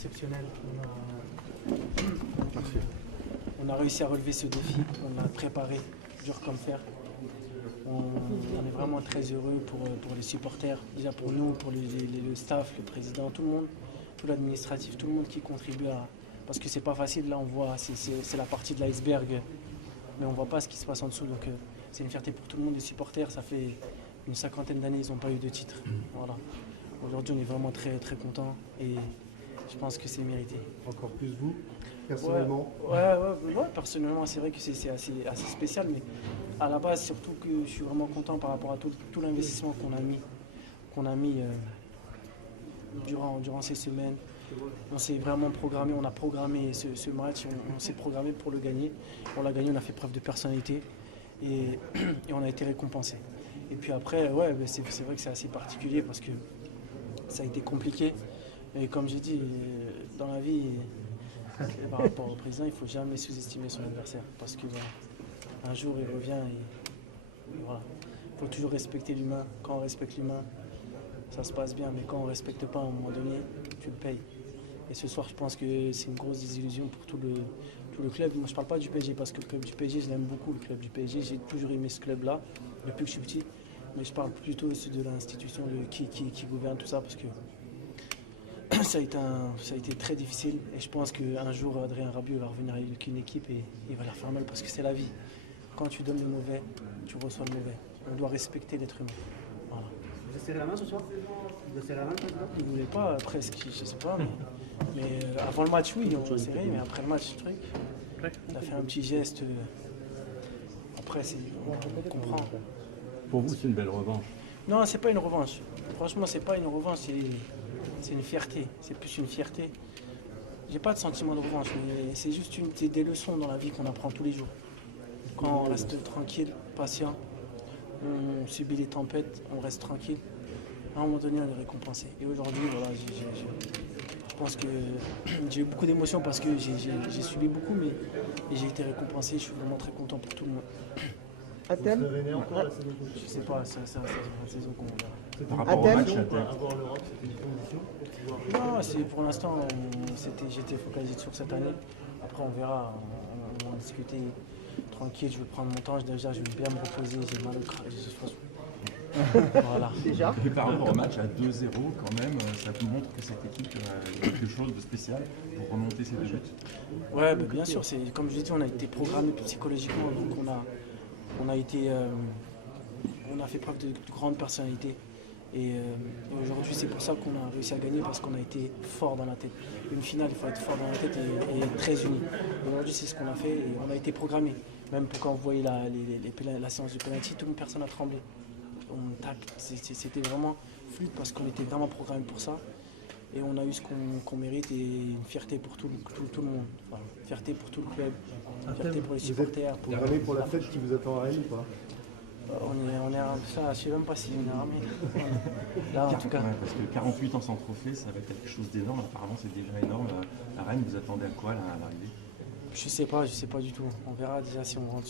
Exceptionnel. On a réussi à relever ce défi, on a préparé dur comme fer. On est vraiment très heureux pour les supporters, déjà pour nous, pour le staff, le président, tout le monde, tout l'administratif, tout le monde qui contribue à... Parce que c'est pas facile, là on voit, c'est la partie de l'iceberg, mais on voit pas ce qui se passe en dessous. Donc c'est une fierté pour tout le monde, les supporters, ça fait une 50aine d'années, ils n'ont pas eu de titre. Voilà. Aujourd'hui on est vraiment très très contents et je pense que c'est mérité. Encore plus vous, personnellement? Ouais, personnellement, c'est vrai que c'est assez spécial, mais à la base, surtout que je suis vraiment content par rapport à tout l'investissement qu'on a mis durant ces semaines. On s'est vraiment programmé, on a programmé ce match, on s'est programmé pour le gagner. On l'a gagné, on a fait preuve de personnalité et on a été récompensé. Et puis après, ouais, c'est vrai que c'est assez particulier parce que ça a été compliqué. Et comme j'ai dit, dans la vie, par rapport au président, il ne faut jamais sous-estimer son adversaire. Parce que un jour, il revient et voilà. Il faut toujours respecter l'humain. Quand on respecte l'humain, ça se passe bien. Mais quand on ne respecte pas, à un moment donné, tu le payes. Et ce soir, je pense que c'est une grosse désillusion pour tout le club. Moi, je ne parle pas du PSG parce que le club du PSG, je l'aime beaucoup, le club du PSG. J'ai toujours aimé ce club-là, depuis que je suis petit. Mais je parle plutôt aussi de l'institution, qui gouverne tout ça. Parce que ça a été très difficile et je pense qu'un jour Adrien Rabiot va revenir avec une équipe et il va leur faire mal parce que c'est la vie. Quand tu donnes le mauvais, tu reçois le mauvais. On doit respecter l'être humain. Voilà. Vous avez serré la main ce soir? Vous avez serré la main? Ils ne voulaient pas, presque, je sais pas, mais avant le match, oui, on a serré, mais après le match, on a fait un petit geste. Après, on comprend. Pour vous, c'est une belle revanche? Non, c'est pas une revanche. Franchement, c'est pas une revanche. C'est une fierté, c'est plus une fierté. J'ai pas de sentiment de revanche, mais c'est juste des leçons dans la vie qu'on apprend tous les jours. Quand on reste tranquille, patient, on subit les tempêtes, on reste tranquille. À un moment donné, on est récompensé. Et aujourd'hui, voilà, je pense que j'ai eu beaucoup d'émotions parce que j'ai subi beaucoup, mais j'ai été récompensé. Je suis vraiment très content pour tout le monde. À thème encore la saison Je sais pas, c'est la saison qu'on verra. Par rapport au match, avoir l'Europe, c'était une condition pour pouvoir... Non, pour l'instant, j'étais focalisé sur cette année. Après, on verra, on va en discuter tranquille. Je vais prendre mon temps. Déjà, je vais bien me reposer. J'ai mal au crâne. Voilà. Déjà? et par rapport au match à 2-0, quand même, ça te montre que cette équipe a quelque chose de spécial pour remonter ses deux buts? Ouais, bien sûr. Comme je l'ai dit, on a été programmé psychologiquement. Donc, on a fait preuve de grande personnalité. Et aujourd'hui, c'est pour ça qu'on a réussi à gagner parce qu'on a été fort dans la tête. Une finale, il faut être fort dans la tête et très unis. Aujourd'hui, c'est ce qu'on a fait et on a été programmé. Même quand vous voyez la séance de penalty, toute personne a tremblé. C'était vraiment fluide parce qu'on était vraiment programmé pour ça. Et on a eu ce qu'on mérite et une fierté pour tout le monde. Enfin, fierté pour tout le club, fierté pour les supporters. Vous êtes ramé pour la fête qui vous attend à Rennes ou pas? On est ça, je ne sais même pas si on est ramé. Là, en tout cas. Ouais, parce que 48 ans sans trophée, ça va être quelque chose d'énorme. Apparemment, c'est déjà énorme. À Rennes, vous attendez à quoi là, à l'arrivée? Je sais pas du tout. On verra déjà si on rentre.